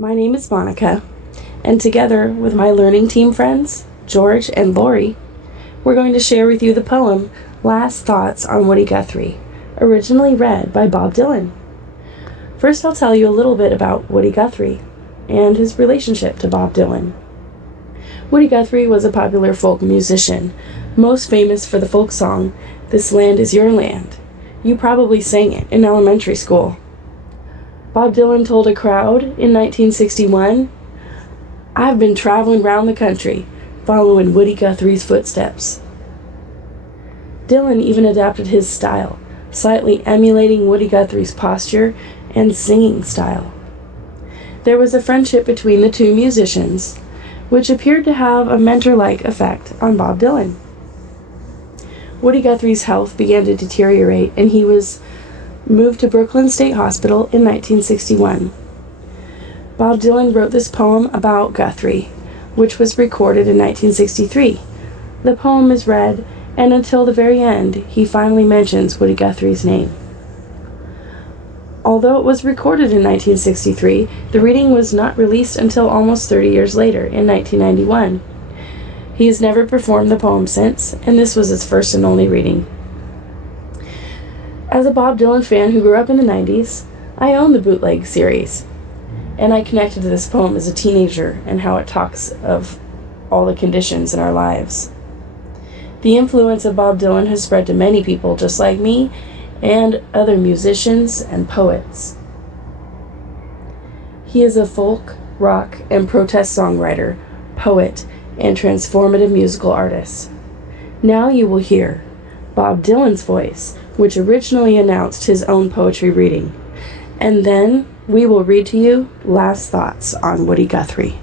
My name is Monica, and together with my learning team friends, George and Lori, we're going to share with you the poem Last Thoughts on Woody Guthrie, originally read by Bob Dylan. First, I'll tell you a little bit about Woody Guthrie and his relationship to Bob Dylan. Woody Guthrie was a popular folk musician, most famous for the folk song, "This Land Is Your Land." You probably sang it in elementary school. Bob Dylan told a crowd in 1961, "I've been traveling around the country, following Woody Guthrie's footsteps." Dylan even adapted his style, slightly emulating Woody Guthrie's posture and singing style. There was a friendship between the two musicians, which appeared to have a mentor-like effect on Bob Dylan. Woody Guthrie's health began to deteriorate, and he was moved to Brooklyn State Hospital in 1961. Bob Dylan wrote this poem about Guthrie, which was recorded in 1963. The poem is read, and until the very end, he finally mentions Woody Guthrie's name. Although it was recorded in 1963, the reading was not released until almost 30 years later, in 1991. He has never performed the poem since, and this was his first and only reading. As a Bob Dylan fan who grew up in the 90s, I own the bootleg series, and I connected to this poem as a teenager and how it talks of all the conditions in our lives. The influence of Bob Dylan has spread to many people just like me and other musicians and poets. He is a folk, rock, and protest songwriter, poet, and transformative musical artist. Now you will hear Bob Dylan's voice, which originally announced his own poetry reading, and then we will read to you Last Thoughts on Woody Guthrie.